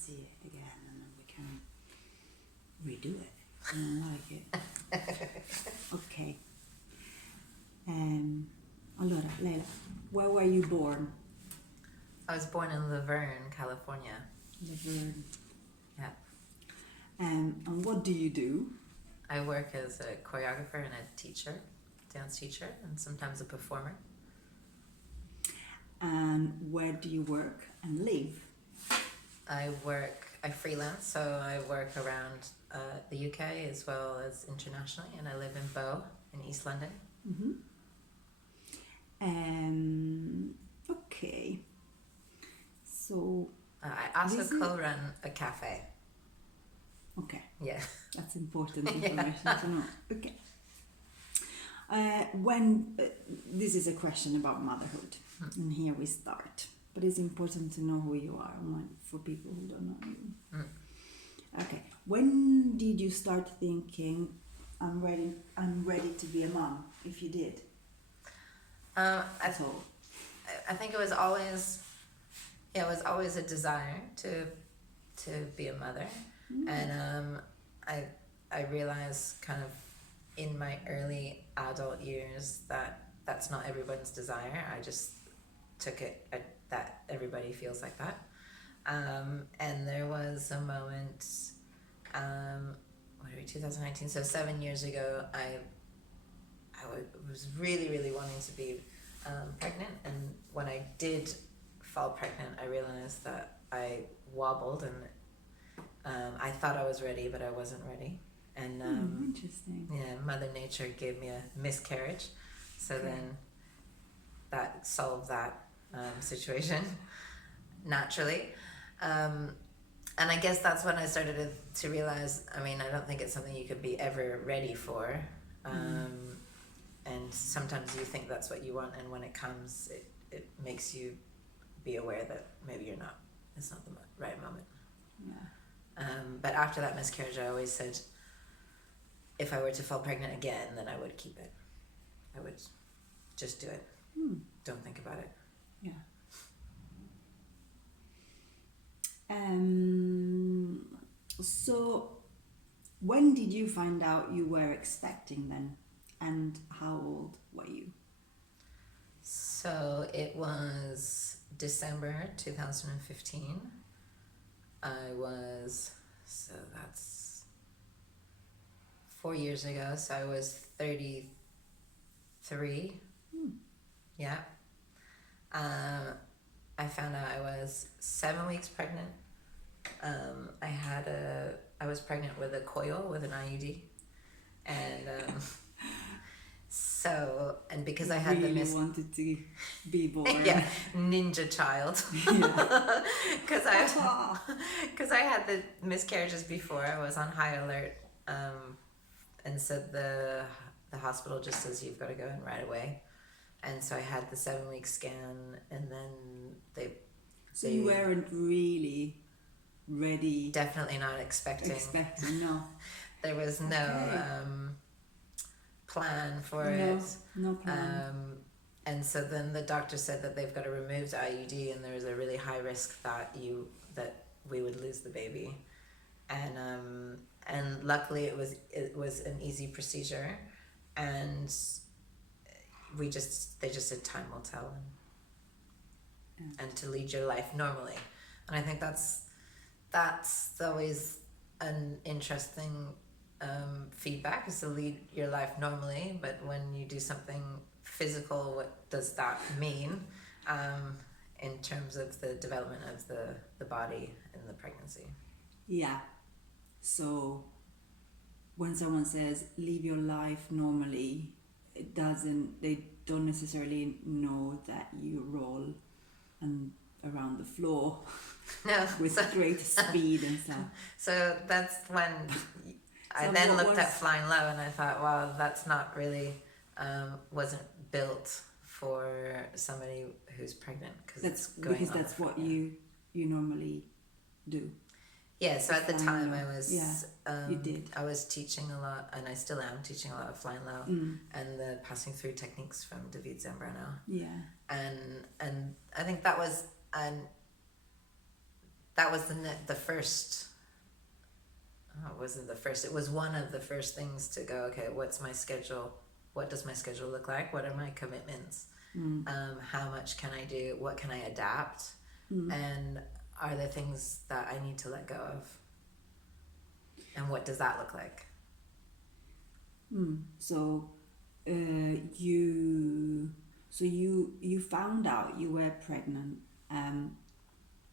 see it again, and then we can redo it. I like it. Okay. Allora, Leila, where were you born? I was born in Laverne, California. Laverne. Yeah. And what do you do? I work as a choreographer and a teacher, dance teacher, and sometimes a performer. And where do you work and live? I freelance, so I work around the UK as well as internationally, and I live in Bow in East London. Mm-hmm. Okay. So I also co-run a cafe. Okay. Yeah. That's important information to know. Okay. When this is a question about motherhood, and here we start. But it's important to know who you are for people who don't know you. Okay. When did you start thinking, I'm ready to be a mom? If you did. I think it was always a desire to be a mother, and I realized kind of in my early adult years that that's not everyone's desire. I just took it that everybody feels like that, and there was a moment, 2019, so 7 years ago, I was really, really wanting to be pregnant, and when I did fall pregnant, I realized that I wobbled, and I thought I was ready, but I wasn't ready. And interesting. Yeah, Mother Nature gave me a miscarriage, so then that solved that situation naturally. And I guess that's when I started to realize, I mean, I don't think it's something you could be ever ready for. And sometimes you think that's what you want, and when it comes, it makes you be aware that maybe it's not the right moment. Yeah. But after that miscarriage, I always said, if I were to fall pregnant again, then I would keep it. I would just do it. Don't think about it. Yeah. So when did you find out you were expecting then, and how old were you? So it was December 2015. So that's 4 years ago, so I was 33. Yeah. I found out I was 7 weeks pregnant. I was pregnant with a coil, with an IUD, and and because I had really wanted to be born. Yeah, ninja child. Because I had the miscarriages before. I was on high alert, and so the hospital just says you've got to go in right away. And so I had the 7-week scan, and then So you weren't really ready. Definitely not expecting. No. There was no plan for it. No plan. And so then the doctor said that they've got to remove the IUD, and there's a really high risk that we would lose the baby. And luckily it was an easy procedure, and they just said time will tell, and to lead your life normally. And I think that's always an interesting feedback, is to lead your life normally, but when you do something physical, what does that mean in terms of the development of the body in the pregnancy? Yeah. So when someone says live your life normally, they don't necessarily know that you roll and around the floor with great speed and stuff. So that's when I then looked at flying low, and I thought, wow, that's not really wasn't built for somebody who's pregnant, that's what you normally do. Yeah, so at the time I was you did. I was teaching a lot, and I still am teaching a lot of flying low and the passing through techniques from David Zambrano. Yeah. And I think that was that was the first. Oh, it wasn't the first. It was one of the first things to go. Okay, what's my schedule? What does my schedule look like? What are my commitments? How much can I do? What can I adapt? And are there things that I need to let go of? And what does that look like? So you found out you were pregnant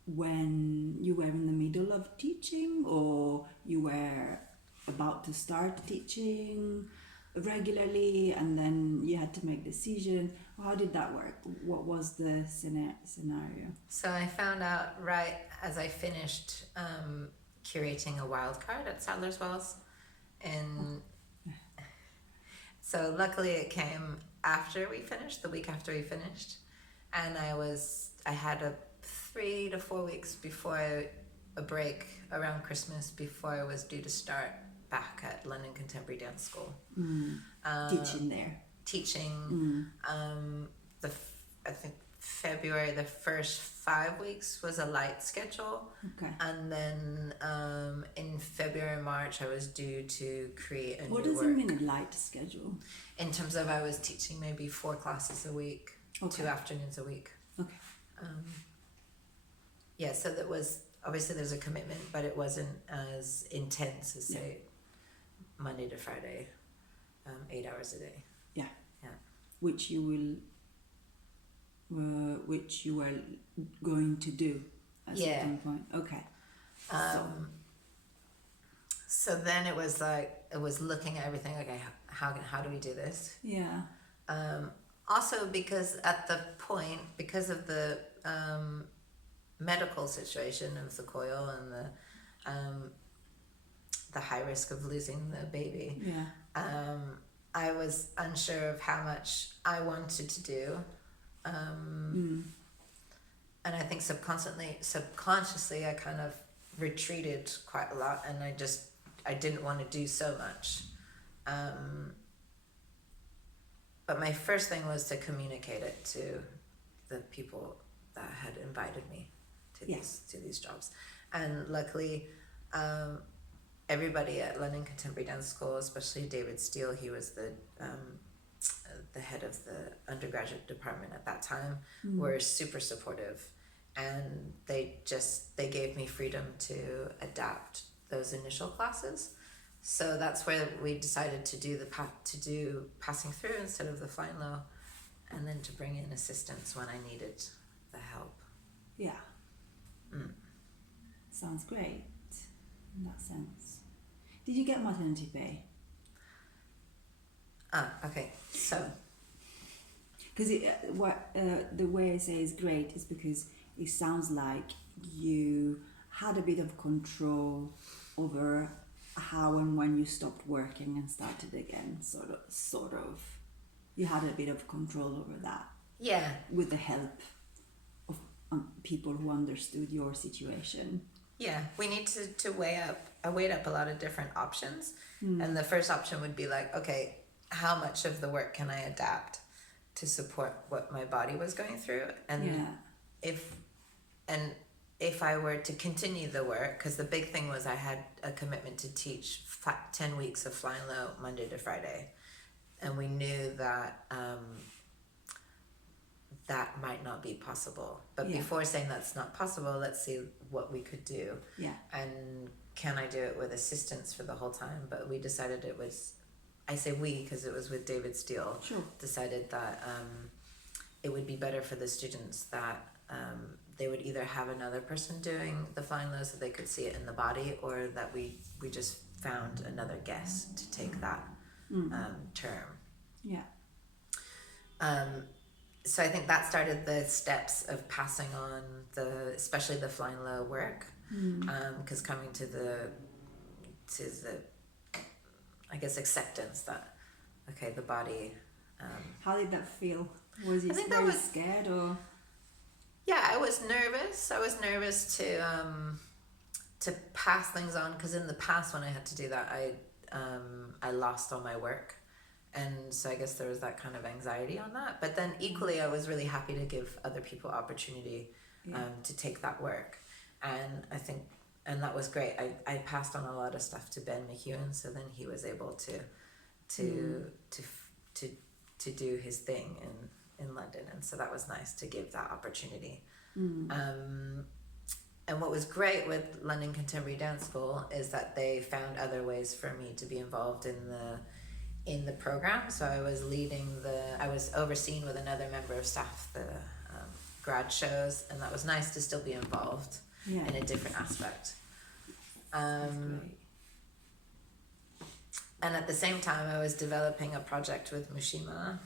when you were in the middle of teaching, or you were about to start teaching regularly and then you had to make decisions? How did that work? What was the scenario? So I found out right as I finished curating a wild card at Sadler's Wells, and so luckily it came after we finished, the week after we finished, and I had a 3 to 4 weeks before a break around Christmas before I was due to start back at London Contemporary Dance School. Teaching there. Teaching. I think February, the first 5 weeks was a light schedule. Okay. And then in February and March, I was due to create a new work. What does it mean, a light schedule? In terms of I was teaching maybe 4 classes a week, Okay. 2 afternoons a week. Okay. Yeah, so that was, obviously there's a commitment, but it wasn't as intense as, say, Monday to Friday, 8 hours a day. Yeah. Yeah. Which you were going to do at some point. Okay. So then it was looking at everything, okay, how do we do this? Yeah. Also because at the point, because of the medical situation of the coil and the high risk of losing the baby, I was unsure of how much I wanted to do. And I think subconsciously I kind of retreated quite a lot, and I didn't want to do so much. But my first thing was to communicate it to the people that had invited me to these jobs. And luckily, everybody at London Contemporary Dance School, especially David Steele, he was the head of the undergraduate department at that time, were super supportive, and they gave me freedom to adapt those initial classes. So that's where we decided to do passing through instead of the flying low, and then to bring in assistance when I needed the help. Yeah. Sounds great in that sense. Did you get maternity pay? Okay. So, because the way I say is great is because it sounds like you had a bit of control over how and when you stopped working and started again. Sort of. You had a bit of control over that. Yeah. With the help of people who understood your situation. Yeah, we need to weigh up. I weighed up a lot of different options, and the first option would be like, okay, how much of the work can I adapt to support what my body was going through, and if I were to continue the work, because the big thing was I had a commitment to teach 10 weeks of flying low Monday to Friday, and we knew that that might not be possible. But before saying that's not possible, let's see what we could do. Yeah. And can I do it with assistance for the whole time? But we decided it was, I say we because it was with David Steele. Sure. Decided that it would be better for the students that they would either have another person doing the flying low so they could see it in the body, or that we just found another guest to take that term. Yeah. So I think that started the steps of passing on especially the flying low work, because coming to the I guess acceptance that okay, the body. How did that feel? Was you very scared or? Yeah, I was nervous. I was nervous to pass things on, because in the past when I had to do that, I lost all my work. And so I guess there was that kind of anxiety on that. But then equally, I was really happy to give other people opportunity to take that work. And I think, and that was great. I passed on a lot of stuff to Ben McEwen, so then he was able to do his thing in London, and so that was nice to give that opportunity. And what was great with London Contemporary Dance School is that they found other ways for me to be involved in the program. So I was overseen with another member of staff the grad shows, and that was nice to still be involved in a different aspect. And at the same time, I was developing a project with Mushima,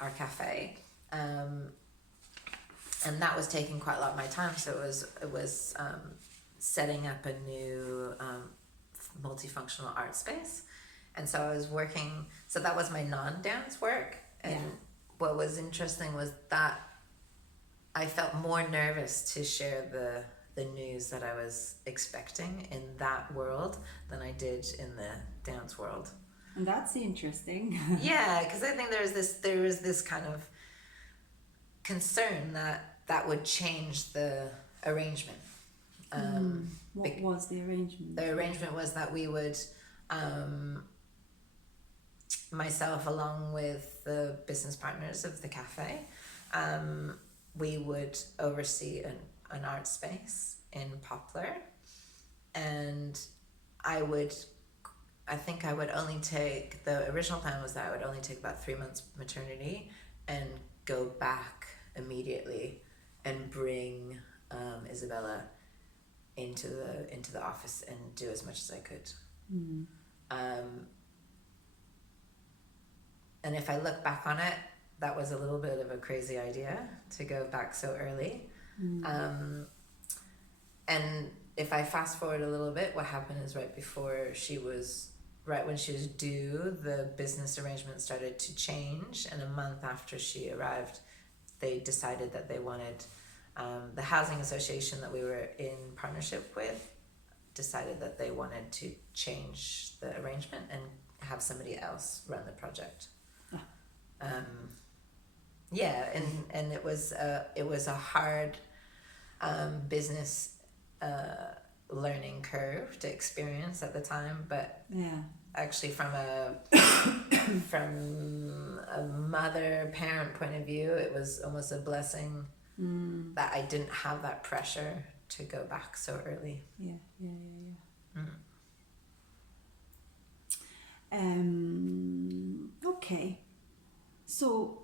our cafe, and that was taking quite a lot of my time. So it was setting up a new multifunctional art space, and so I was working. So that was my non-dance work, and what was interesting was that I felt more nervous to share the news that I was expecting in that world than I did in the dance world. And that's interesting. Yeah, because I think there was this kind of concern that would change the arrangement. What was the arrangement? The arrangement was that we would, myself along with the business partners of the cafe, we would oversee an art space in Poplar, and I think I would only take, the original plan was that I would only take about 3 months maternity and go back immediately and bring Isabella into the office and do as much as I could. And if I look back on it, that was a little bit of a crazy idea to go back so early. And if I fast forward a little bit, what happened is right when she was due, the business arrangement started to change, and a month after she arrived, they decided that they wanted, the housing association that we were in partnership with decided that they wanted to change the arrangement and have somebody else run the project. And it was a hard business learning curve to experience at the time, but actually from a mother parent point of view, it was almost a blessing that I didn't have that pressure to go back so early. Okay, so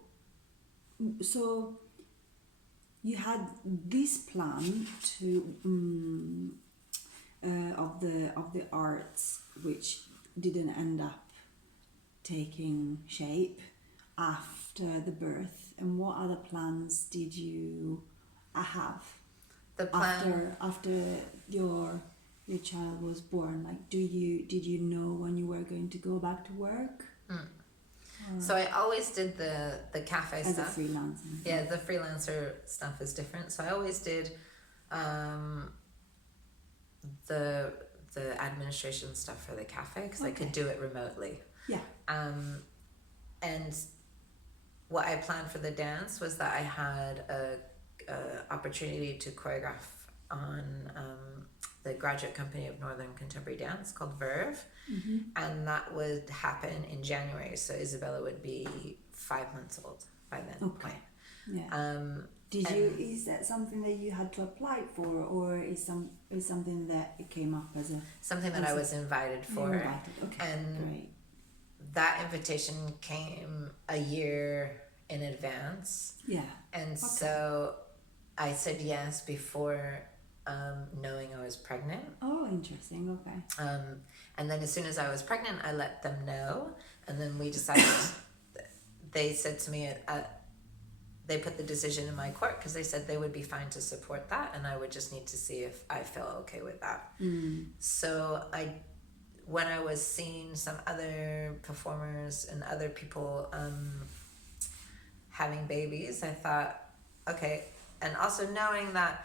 you had this plan to of the arts, which didn't end up taking shape after the birth. And what other plans did you have? The plan after your child was born, like did you know when you were going to go back to work? So I always did the cafe as stuff. a freelancer. Yeah, the freelancer stuff is different. So I always did the administration stuff for the cafe because I could do it remotely. Yeah. And what I planned for the dance was that I had a opportunity to choreograph on the graduate company of Northern Contemporary Dance called Verve, and that would happen in January. So Isabella would be 5 months old by then. Okay. Yeah. Is that something that you had to apply for, or is something that it came up as something that I was invited for? Okay. And great. that invitation came a year in advance. Yeah. And so I said yes before knowing I was pregnant. Oh, interesting. Okay. And then as soon as I was pregnant, I let them know, and then we decided. They said to me, they put the decision in my court because they said they would be fine to support that, and I would just need to see if I felt okay with that. So when I was seeing some other performers and other people having babies, I thought, okay, and also knowing that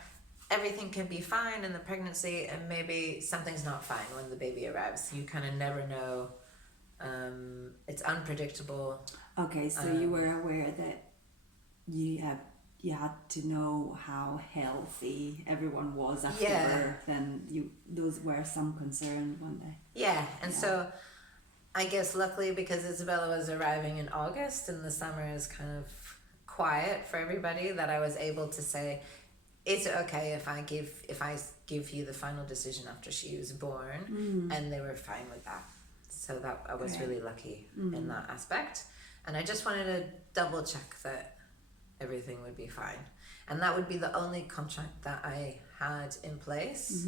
everything can be fine in the pregnancy and maybe something's not fine when the baby arrives. You kind of never know. It's unpredictable. Okay, so you were aware that you had to know how healthy everyone was after Yeah. birth, and those were some concern, weren't they? Yeah, and so I guess luckily, because Isabella was arriving in August and the summer is kind of quiet for everybody, that I was able to say, is it okay if I give you the final decision after she was born? And they were fine with that. So that I was really lucky in that aspect. And I just wanted to double check that everything would be fine. And that would be the only contract that I had in place.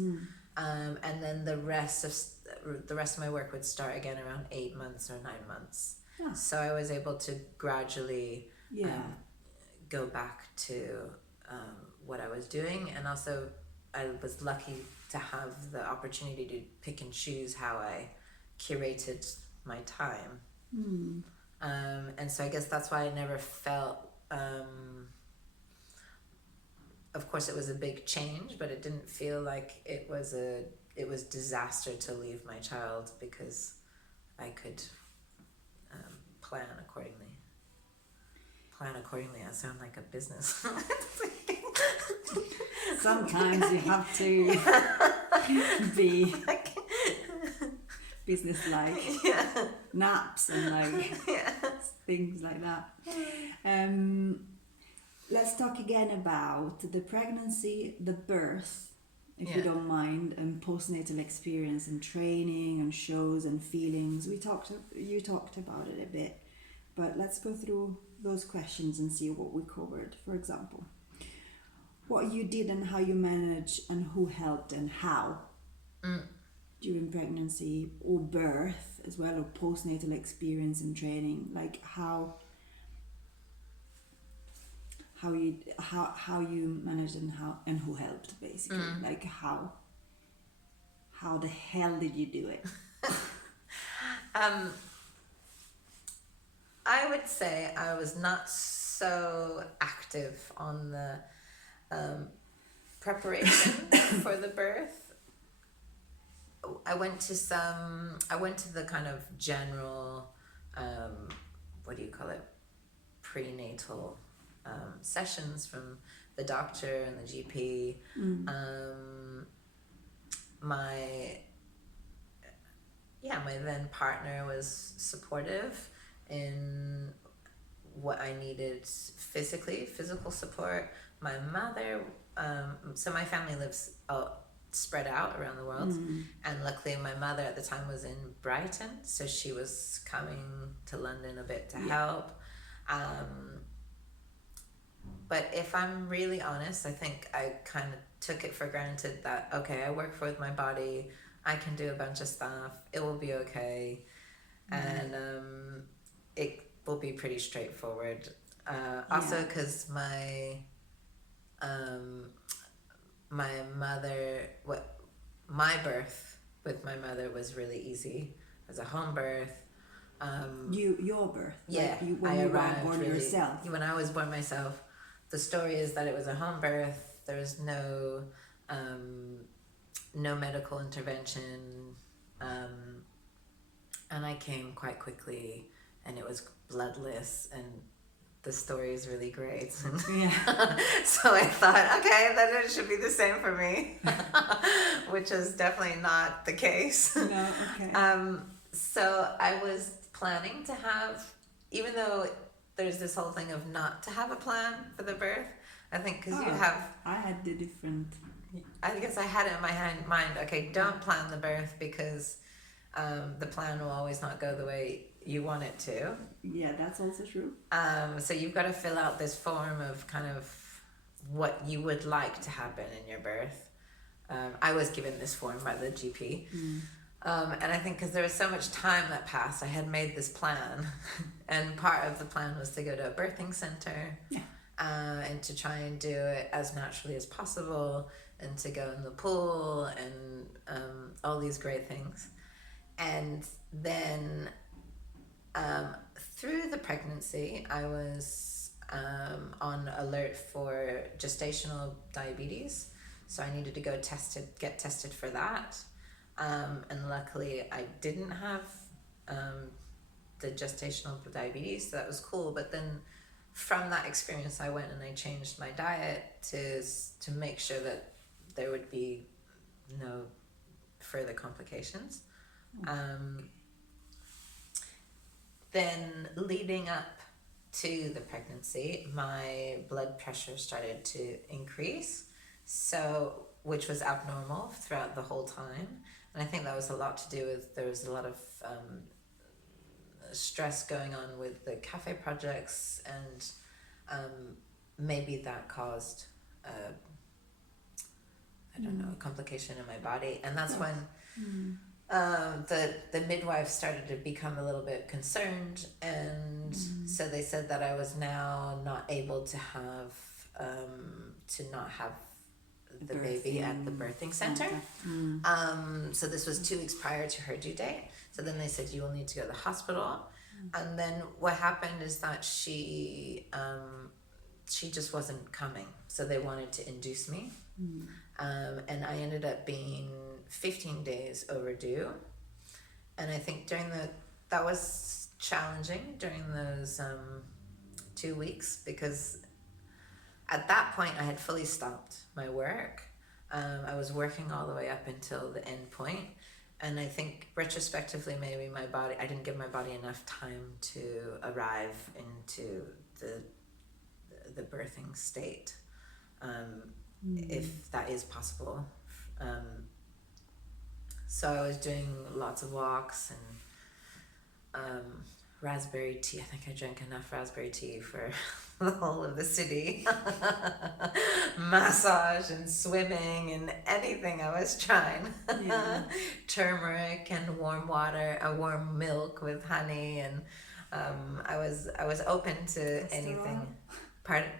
And then the rest of my work would start again around 8 months or 9 months. So I was able to gradually go back to what I was doing, and also I was lucky to have the opportunity to pick and choose how I curated my time. And so I guess that's why I never felt, of course it was a big change, but it didn't feel like it was disaster to leave my child, because I could plan accordingly. I sound like a business. Sometimes you have to be business-like. Naps and things like that. Let's talk again about the pregnancy, the birth, if you don't mind, and postnatal experience and training and shows and feelings. You talked about it a bit, but let's go through those questions and see what we covered. For example, what you did and how you managed, and who helped and how during pregnancy or birth as well, or postnatal experience and training, like how you managed and who helped, basically. Like how the hell did you do it? I would say I was not so active on the preparation for the birth. I went to the kind of general, what do you call it, prenatal sessions from the doctor and the GP. My then partner was supportive in what I needed physical support. My mother, so my family lives spread out around the world, and luckily my mother at the time was in Brighton, so she was coming to London a bit to help. But if I'm really honest, I think I kind of took it for granted that, okay, I work with my body, I can do a bunch of stuff, it will be okay, and it will be pretty straightforward. Also, because my birth with my mother was really easy. It was a home birth. Your birth? Yeah, like when you were born yourself? When I was born myself, the story is that it was a home birth. There was no medical intervention, and I came quite quickly, and it was bloodless, and the story is really great. So I thought, okay, then it should be the same for me, which is definitely not the case. No, okay. So I was planning to have, even though there's this whole thing of not to have a plan for the birth, I think, because I had the different. I guess I had it in my mind, okay, don't plan the birth, because the plan will always not go the way you want it to. Yeah, that's also true. So you've got to fill out this form of kind of what you would like to happen in your birth. I was given this form by the GP. And I think because there was so much time that passed, I had made this plan. And part of the plan was to go to a birthing center. And to try and do it as naturally as possible, and to go in the pool, and all these great things. And then through the pregnancy, I was on alert for gestational diabetes, so I needed to get tested for that. And luckily I didn't have the gestational diabetes, so that was cool. But then from that experience, I went and I changed my diet to make sure that there would be no further complications. Then leading up to the pregnancy, my blood pressure started to increase, so which was abnormal throughout the whole time. And I think that was a lot to do with, there was a lot of stress going on with the cafe projects, and maybe that caused I don't know, a complication in my body. And that's when the midwife started to become a little bit concerned, and so they said that I was now not able to have the baby at the birthing center. So this was 2 weeks prior to her due date. So then they said, you will need to go to the hospital. And then what happened is that she just wasn't coming, so they wanted to induce me. And I ended up being 15 days overdue. And I think that was challenging during those 2 weeks, because at that point I had fully stopped my work. I was working all the way up until the end point. And I think retrospectively, maybe I didn't give my body enough time to arrive into the birthing state, if that is possible. So I was doing lots of walks and raspberry tea. I think I drank enough raspberry tea for the whole of the city. Massage and swimming and anything I was trying. Turmeric and warm water, warm milk with honey, and I was open to castor anything.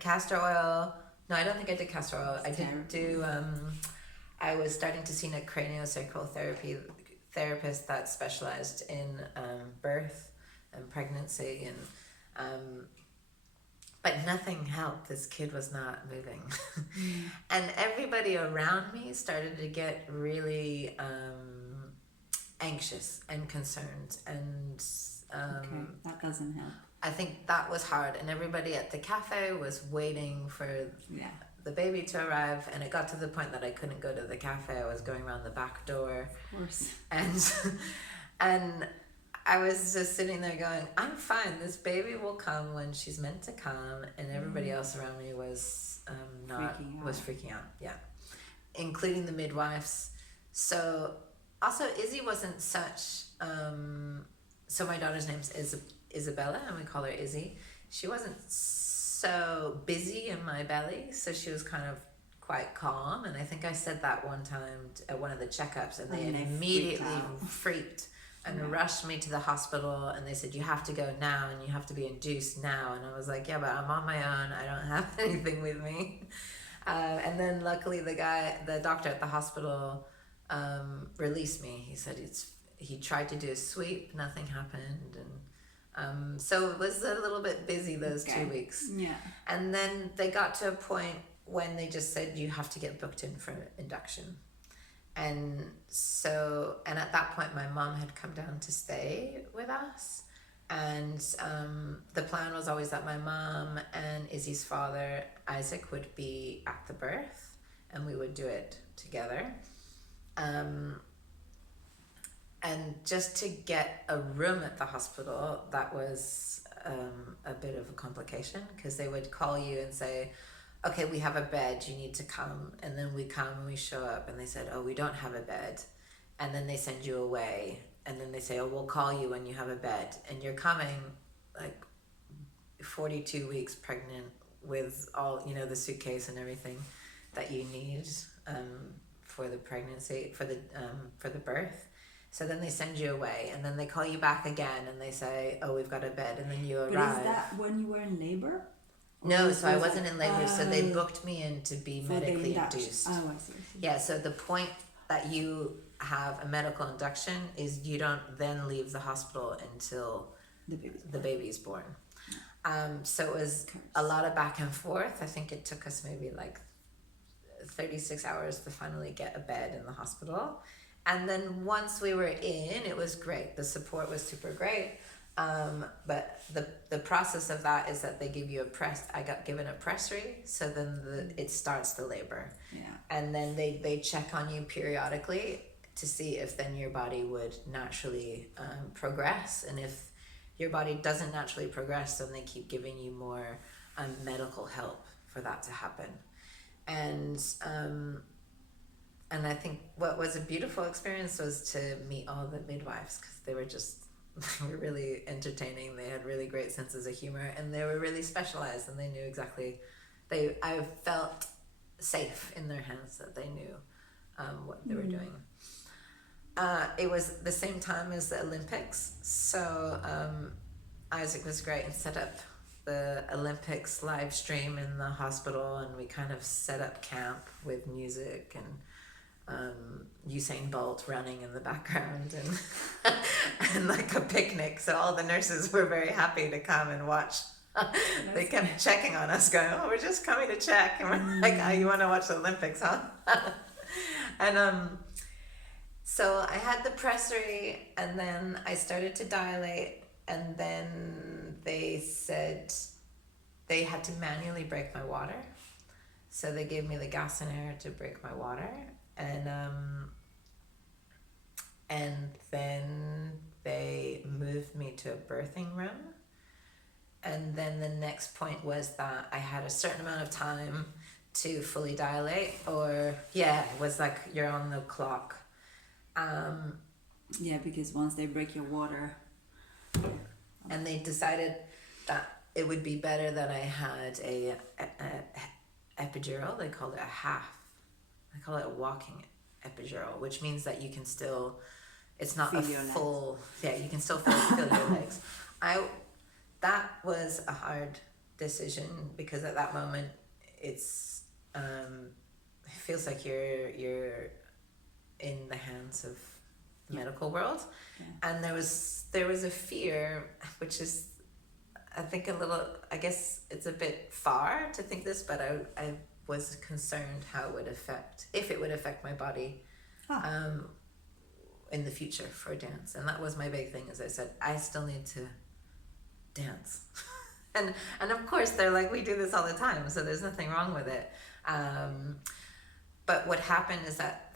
Castor oil. No, I don't think I did castor oil. I did do. I was starting to see a craniosacral therapist that specialized in birth and pregnancy, and but nothing helped. This kid was not moving. And everybody around me started to get really anxious and concerned, and that doesn't help. I think that was hard, and everybody at the cafe was waiting for the baby to arrive, and it got to the point that I couldn't go to the cafe. I was going around the back door. Of course. And I was just sitting there going, I'm fine. This baby will come when she's meant to come. And everybody else around me was freaking out. Yeah, including the midwives. So also Izzy wasn't such. So my daughter's name is Isabella, and we call her Izzy. She wasn't so busy in my belly, so she was kind of quite calm. And I think I said that one time at one of the checkups, and they immediately freaked and rushed me to the hospital, and they said, you have to go now, and you have to be induced now. And I was like, yeah, but I'm on my own. I don't have anything with me. And then luckily the doctor at the hospital released me. He said he tried to do a sweep, nothing happened. And so it was a little bit busy those 2 weeks. Yeah. And then they got to a point when they just said, you have to get booked in for induction. And at that point, my mom had come down to stay with us. And the plan was always that my mom and Izzy's father, Isaac, would be at the birth, and we would do it together. And just to get a room at the hospital, that was a bit of a complication, because they would call you and say, okay, we have a bed, you need to come. And then we come and we show up, and they said, oh, we don't have a bed. And then they send you away. And then they say, oh, we'll call you when you have a bed. And you're coming like 42 weeks pregnant with all, the suitcase and everything that you need for the pregnancy, for the birth. So then they send you away, and then they call you back again, and they say, oh, we've got a bed. And then you arrive. But is that when you were in labor? No, so I wasn't in labor, so they booked me in to be medically induced. Oh, I see. Yeah, so the point that you have a medical induction is you don't then leave the hospital until the baby's born. So it was a lot of back and forth. I think it took us maybe like 36 hours to finally get a bed in the hospital. And then once we were in, it was great. The support was super great. But the process of that is that they give you I got given a pressure, so then it starts the labor. Yeah. And then they check on you periodically to see if then your body would naturally progress. And if your body doesn't naturally progress, then they keep giving you more medical help for that to happen. And I think what was a beautiful experience was to meet all the midwives, because they were really entertaining. They had really great senses of humor, and they were really specialized, and they knew exactly. I felt safe in their hands, that they knew what they were doing. It was the same time as the Olympics, so Isaac was great and set up the Olympics live stream in the hospital, and we kind of set up camp with music and Usain Bolt running in the background, and and like a picnic. So all the nurses were very happy to come and watch. They kept checking on us, going, "Oh, we're just coming to check," and we're like, "Oh, you want to watch the Olympics, huh?" And so I had the pressury, and then I started to dilate, and then they said they had to manually break my water. So they gave me the gas and air to break my water, and then they moved me to a birthing room. And then the next point was that I had a certain amount of time to fully dilate, or it was like you're on the clock. Because once they break your water, and they decided that it would be better that I had a epidural. They called it a half. They call it a walking epidural, which means that you can still, it's not feel a full, you can still feel your legs. That was a hard decision, because at that moment it feels like you're in the hands of the medical world. And there was a fear, which is, I think, a little, I guess it's a bit far to think this, but I was concerned if it would affect my body in the future for dance. And that was my big thing. As I said, I still need to dance. and of course they're like, we do this all the time, so there's nothing wrong with it. But what happened is that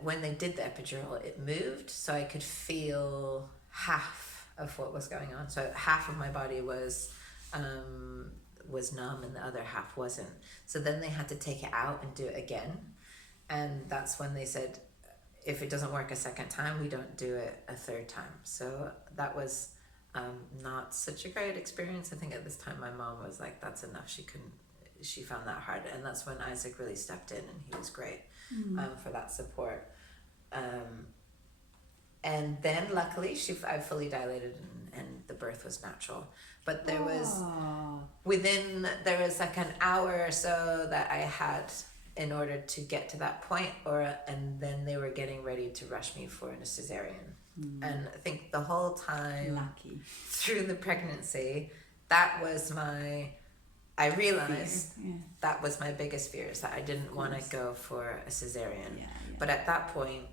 when they did the epidural, it moved, so I could feel half of what was going on. So half of my body was numb and the other half wasn't. So then they had to take it out and do it again. And that's when they said, if it doesn't work a second time, we don't do it a third time. So that was not such a great experience. I think at this time my mom was like, that's enough. She found that hard. And that's when Isaac really stepped in, and he was great for that support. And then luckily I fully dilated, and the birth was natural. But there was like an hour or so that I had in order to get to that point, and then they were getting ready to rush me for a cesarean. And I think the whole time through the pregnancy, that was I realized that was my biggest fear, is that I didn't want to go for a cesarean. But at that point,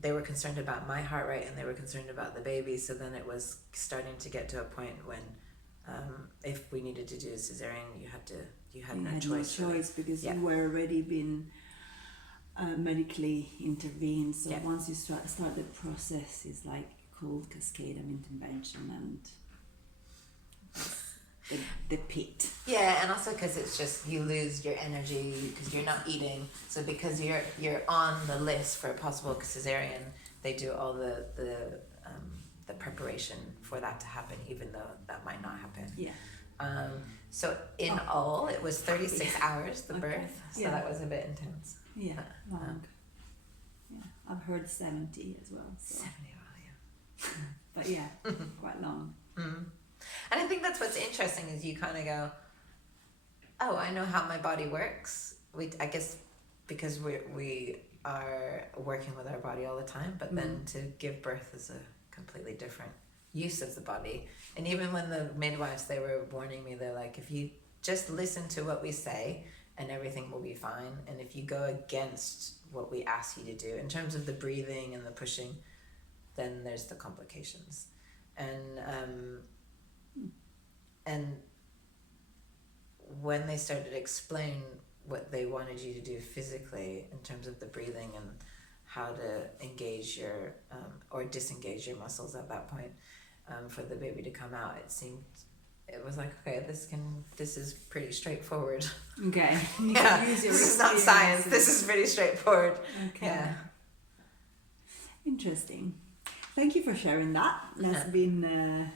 they were concerned about my heart rate, and they were concerned about the baby. So then it was starting to get to a point when if we needed to do a cesarean, you had no choice. No choice, because you were already been medically intervened. So once you start the process, it's like called cascade of intervention, and the pit. Yeah, and also because it's just, you lose your energy because you're not eating. So because you're on the list for a possible cesarean, they do all the preparation for that to happen, even though that might not happen. So in all, it was 36 hours, the birth. So that was a bit intense. Long. I've heard 70 as well. So. 70, wow, But quite long. And I think that's what's interesting, is you kind of go, oh, I know how my body works. I guess because we are working with our body all the time, but then to give birth is a completely different use of the body. And even when the midwives, they were warning me, they're like, if you just listen to what we say and everything will be fine. And if you go against what we ask you to do in terms of the breathing and the pushing, then there's the complications. And when they started to explain what they wanted you to do physically in terms of the breathing and how to engage your or disengage your muscles at that point for the baby to come out, it was like, okay, this is pretty straightforward. Okay. Yeah, this is not science. This is pretty straightforward. Okay. Yeah. Interesting. Thank you for sharing that. That's been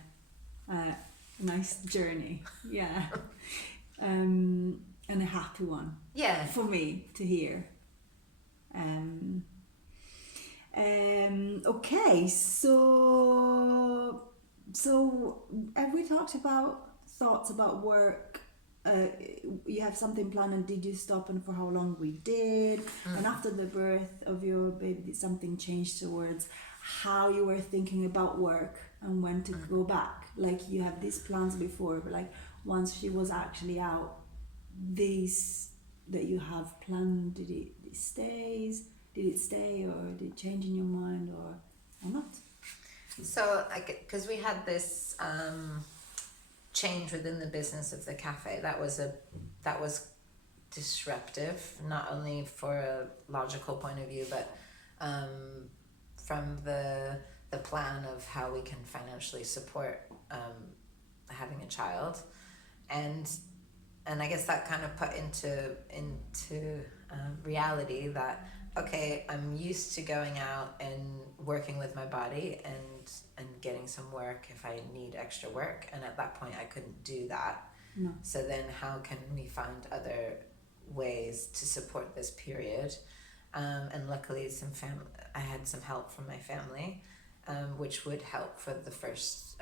a nice journey. Yeah. And a happy one. Yeah. For me to hear. Okay, so have we talked about thoughts about work? You have something planned, and did you stop, and for how long we did? And after the birth of your baby, did something change towards how you were thinking about work and when to go back? Like, you have these plans before, but like once she was actually out, these that you have planned, did it stay, or did it change in your mind, or not? So, because we had this change within the business of the cafe, that was disruptive, not only for a logical point of view, but from the plan of how we can financially support having a child, and I guess that kind of put into reality that, okay, I'm used to going out and working with my body and getting some work if I need extra work, and at that point I couldn't do that. No. So then how can we find other ways to support this period? And luckily I had some help from my family, which would help for the first,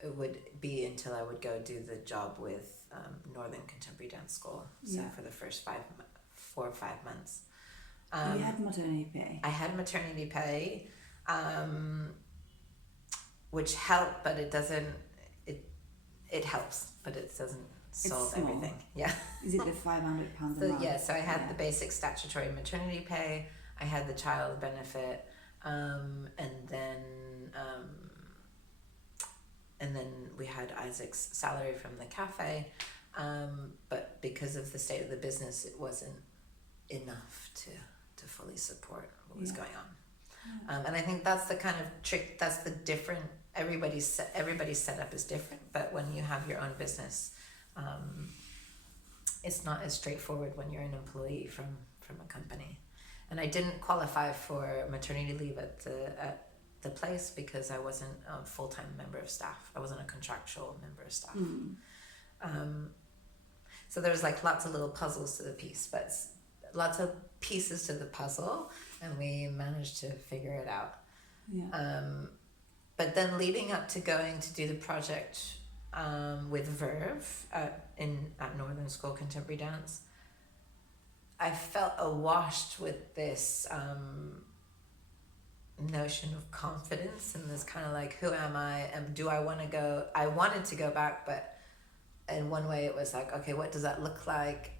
it would be until I would go do the job with Northern Contemporary Dance School. So for the first 4 or 5 months. You had maternity pay. I had maternity pay, which helped, but it doesn't. It helps, but it doesn't solve everything. Yeah. Is it the £500 a month? Yeah. So I had the basic statutory maternity pay. I had the child benefit, and then we had Isaac's salary from the cafe, but because of the state of the business, it wasn't enough to fully support what was going on. And I think that's the kind of trick, that's the different, everybody's setup is different, but when you have your own business, it's not as straightforward when you're an employee from a company. And I didn't qualify for maternity leave at the place because I wasn't a full-time member of staff. I wasn't a contractual member of staff. So there was like lots of little puzzles to the piece, but lots of pieces to the puzzle, and we managed to figure it out. But then leading up to going to do the project with Verve at Northern School Contemporary Dance, I felt awash with this notion of confidence and this kind of like, who am I, and do I want to go? I wanted to go back, but in one way it was like, okay, what does that look like?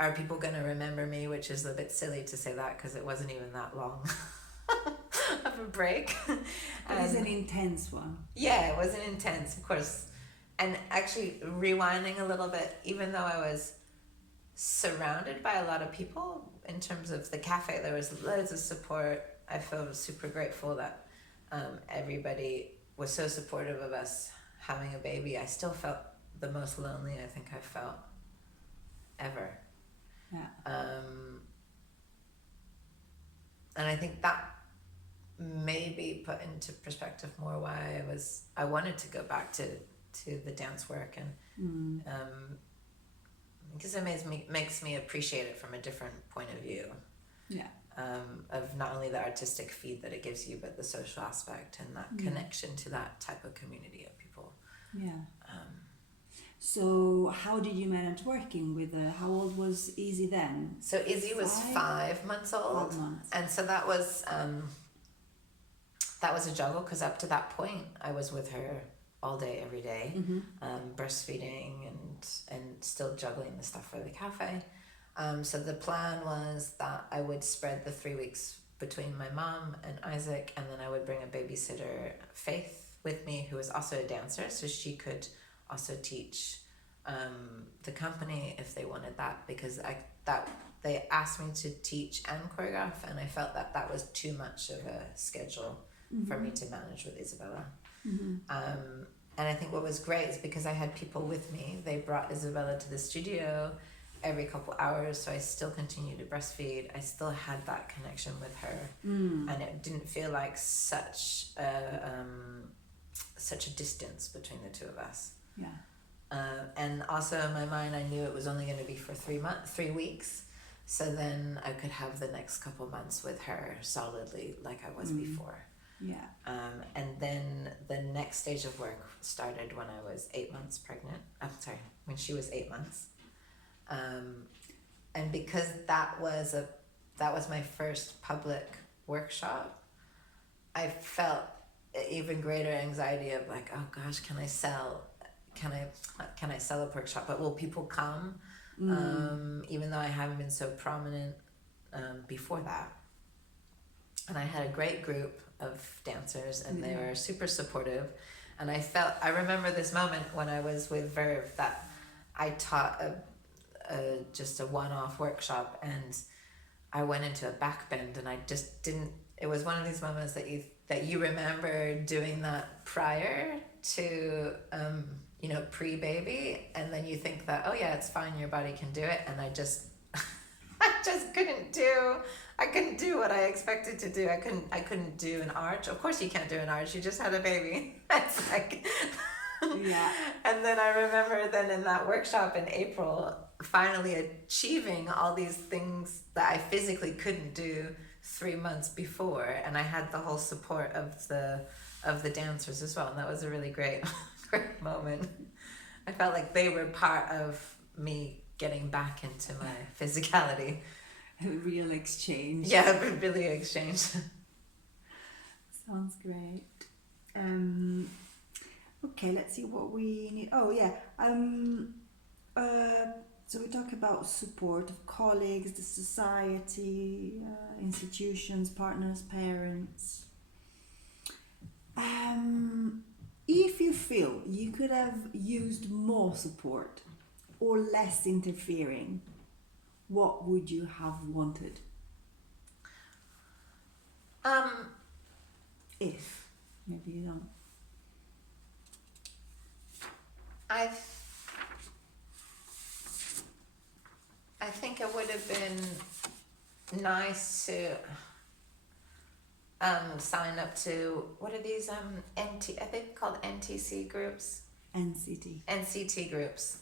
Are people going to remember me? Which is a bit silly to say that because it wasn't even that long of a break. It was an intense one. Yeah, it was an intense, of course. And actually rewinding a little bit, even though I was surrounded by a lot of people in terms of the cafe, there was loads of support. I feel super grateful that everybody was so supportive of us having a baby. I still felt the most lonely I think I felt ever. And I think that maybe put into perspective more why I wanted to go back to the dance work, and because it makes me appreciate it from a different point of view. Of not only the artistic feed that it gives you, but the social aspect and that connection to that type of community of people. So how did you manage working with how old was Izzy then? So Izzy was 5 months old. 5 months. And so that was a juggle, because up to that point I was with her all day, every day, breastfeeding and still juggling the stuff for the cafe. So the plan was that I would spread the 3 weeks between my mom and Isaac, and then I would bring a babysitter, Faith, with me, who was also a dancer, so she could also teach the company if they wanted that, because they asked me to teach and choreograph, and I felt that was too much of a schedule for me to manage with Isabella. And I think what was great is because I had people with me, they brought Isabella to the studio every couple hours, so I still continued to breastfeed. I still had that connection with her, and it didn't feel like such a distance between the two of us. And also in my mind, I knew it was only going to be for 3 weeks, so then I could have the next couple months with her solidly like I was before. And then the next stage of work started when I was 8 months pregnant. When she was 8 months. And because that was my first public workshop, I felt even greater anxiety of like, oh gosh, can I sell a workshop, but will people come? Even though I haven't been so prominent before that. And I had a great group of dancers, and they were super supportive. And I remember this moment when I was with Verve that I taught just a one-off workshop, and I went into a back bend, and I just didn't. It was one of these moments that you remember doing that prior to pre-baby, and then you think that, oh yeah, it's fine, your body can do it, and I just couldn't do what I expected to do. I couldn't do an arch. Of course you can't do an arch, you just had a baby. It's like And then I remember then in that workshop in April finally achieving all these things that I physically couldn't do 3 months before, and I had the whole support of the dancers as well, and that was a really great moment. I felt like they were part of me getting back into my physicality. A real exchange. Yeah, really exchange. Sounds great. Okay, let's see what we need. Oh yeah. So we talk about support of colleagues, the society, institutions, partners, parents. If you feel you could have used more support or less interfering, what would you have wanted? If maybe you don't. I think it would have been nice to sign up to, what are these I think called NTC groups? NCT groups.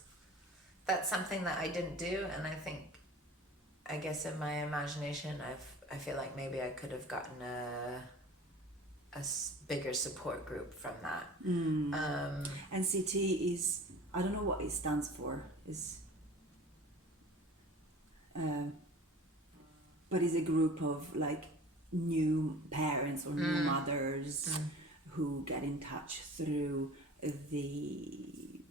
That's something that I didn't do, and I guess in my imagination I feel like maybe I could have gotten a bigger support group from that. NCT is, I don't know what it stands for, but it's a group of like new parents or new mothers who get in touch through the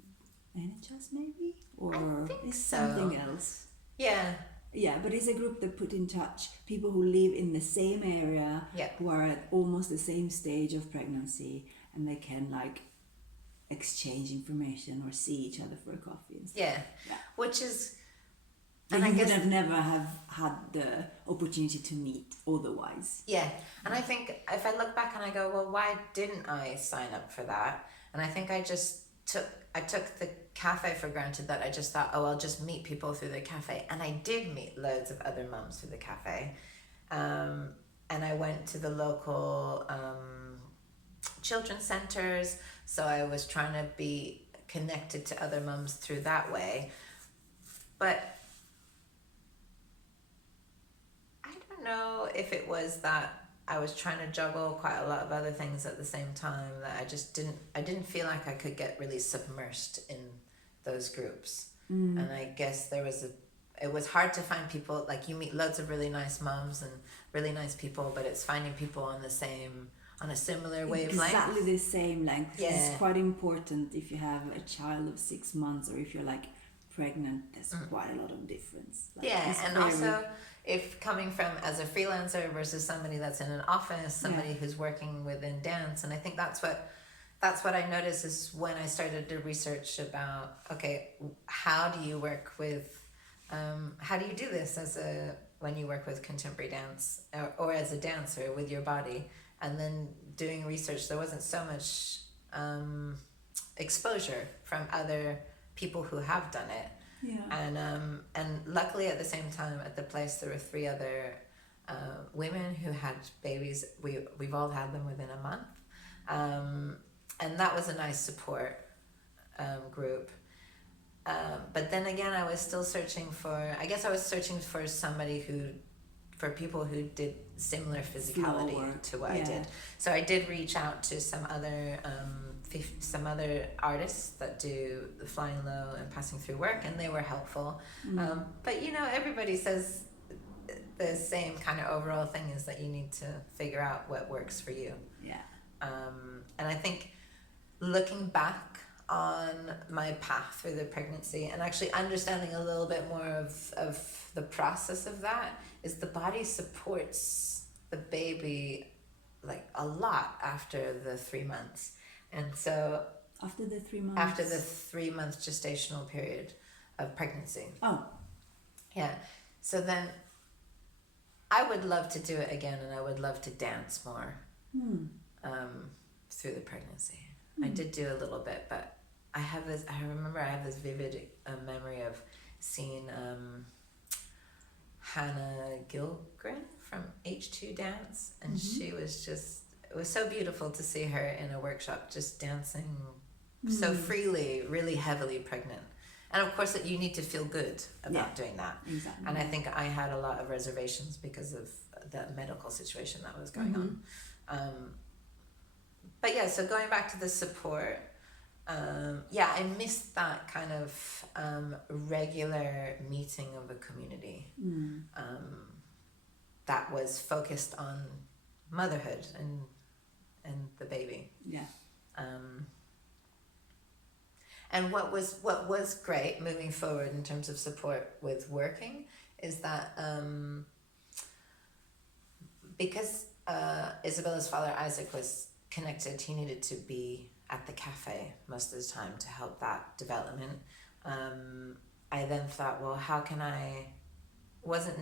NHS maybe, or it's something else. Yeah, but it's a group that put in touch people who live in the same area, who are at almost the same stage of pregnancy, and they can like exchange information or see each other for a coffee and stuff. Which is, and I guess would never have had the opportunity to meet otherwise. And I think if I look back and I go, well, why didn't I sign up for that? And I think I just took the cafe for granted, that I just thought, oh, I'll just meet people through the cafe. And I did meet loads of other mums through the cafe. And I went to the local children's centers, so I was trying to be connected to other mums through that way. But I don't know if it was that I was trying to juggle quite a lot of other things at the same time, that I didn't feel like I could get really submersed in those groups. And I guess it was hard to find people, like you meet loads of really nice moms and really nice people, but it's finding people on the same on a similar wavelength. Exactly the same length. Yeah. It's quite important if you have a child of 6 months or if you're like pregnant. There's quite a lot of difference. Like, yeah, and also if coming from as a freelancer versus somebody that's in an office, somebody who's working within dance, and I think that's what I noticed is when I started to research about, okay, how do you work with, how do you do this when you work with contemporary dance or as a dancer with your body, and then doing research, there wasn't so much exposure from other people who have done it. Yeah. And luckily at the same time at the place there were 3 other women who had babies. We've all had them within a month. And that was a nice support group. But then again, I was still searching for for people who did similar physicality to what I did. So I did reach out to some other artists that do the flying low and passing through work, and they were helpful. But everybody says the same kind of overall thing is that you need to figure out what works for you. Yeah. And I think looking back on my path through the pregnancy and actually understanding a little bit more of the process of that is the body supports the baby like a lot after the 3 months. And so after the 3 months? After the 3 month gestational period of pregnancy. Oh. Yeah. So then I would love to do it again, and I would love to dance more through the pregnancy. I did do a little bit, but I have this vivid memory of seeing Hannah Gilgren from H2 Dance, and she was just, it was so beautiful to see her in a workshop just dancing so freely, really heavily pregnant. And of course, you need to feel good about doing that. Exactly. And I think I had a lot of reservations because of the medical situation that was going on. But yeah, so going back to the support, I missed that kind of regular meeting of a community that was focused on motherhood and the baby. Yeah. And what was great moving forward in terms of support with working is that because Isabella's father Isaac was connected, he needed to be at the cafe most of the time to help that development. I then thought, well, how can I? Wasn't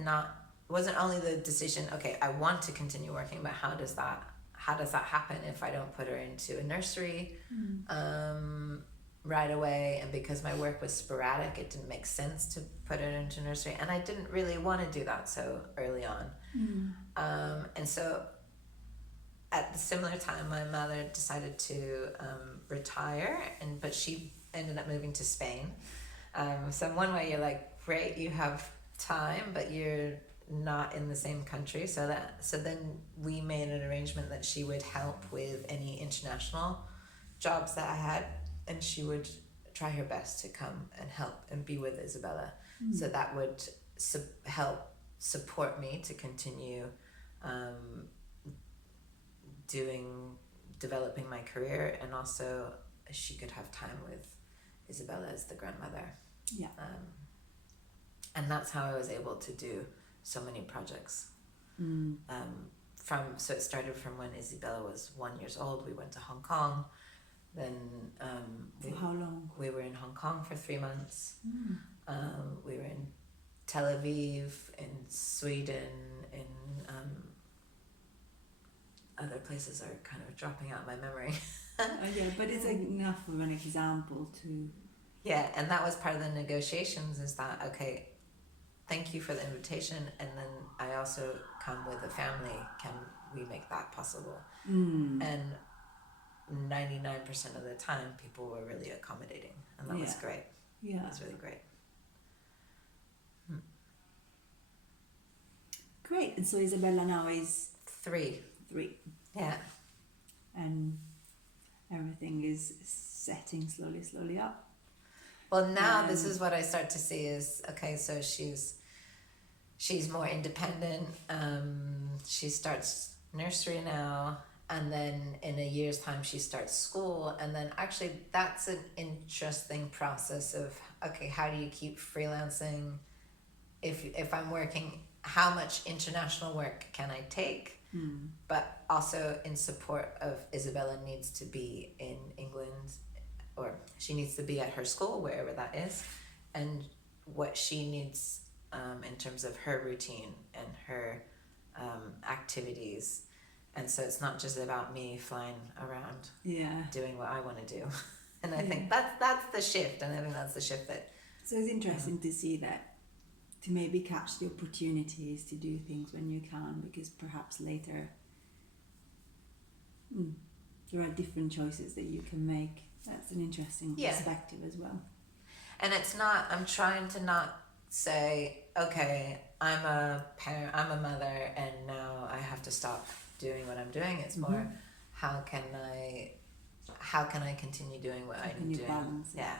only the decision, okay, I want to continue working, but how does that happen if I don't put her into a nursery right away? And because my work was sporadic, it didn't make sense to put her into nursery, and I didn't really want to do that so early on. And so at the similar time, my mother decided to retire, but she ended up moving to Spain. So in one way, you're like, great, you have time, but you're not in the same country. So then we made an arrangement that she would help with any international jobs that I had, and she would try her best to come and help and be with Isabella. So that would help support me to continue developing my career, and also she could have time with Isabella as the grandmother. Yeah. And that's how I was able to do so many projects. So it started from when Isabella was 1 year old. We went to Hong Kong. Then for how long? We were in Hong Kong for 3 months. We were in Tel Aviv, in Sweden, in other places are kind of dropping out my memory. Yeah, but it's enough of an example to... Yeah, and that was part of the negotiations, is that, okay, thank you for the invitation, and then I also come with a family. Can we make that possible? And 99% of the time, people were really accommodating, and that was great. Yeah. It was really great. Great. And so Isabella now is... 3. Yeah. And everything is setting slowly up. Well, now this is what I start to see is, okay, so she's more independent. She starts nursery now, And then in a year's time she starts school, and then actually that's an interesting process of, okay, how do you keep freelancing if I'm working, how much international work can I take? But also in support of Isabella needs to be in England, or she needs to be at her school, wherever that is, and what she needs in terms of her routine and her activities. And so it's not just about me flying around doing what I want to do. And I think that's the shift, and I think that's the shift that... So it's interesting to see that, to maybe catch the opportunities to do things when you can, because perhaps later there are different choices that you can make. That's an interesting perspective as well. And it's not, I'm trying to not say, okay, I'm a parent, I'm a mother, and now I have to stop doing what I'm doing. It's more, how can I continue doing what I'm doing? Balance it? Yeah.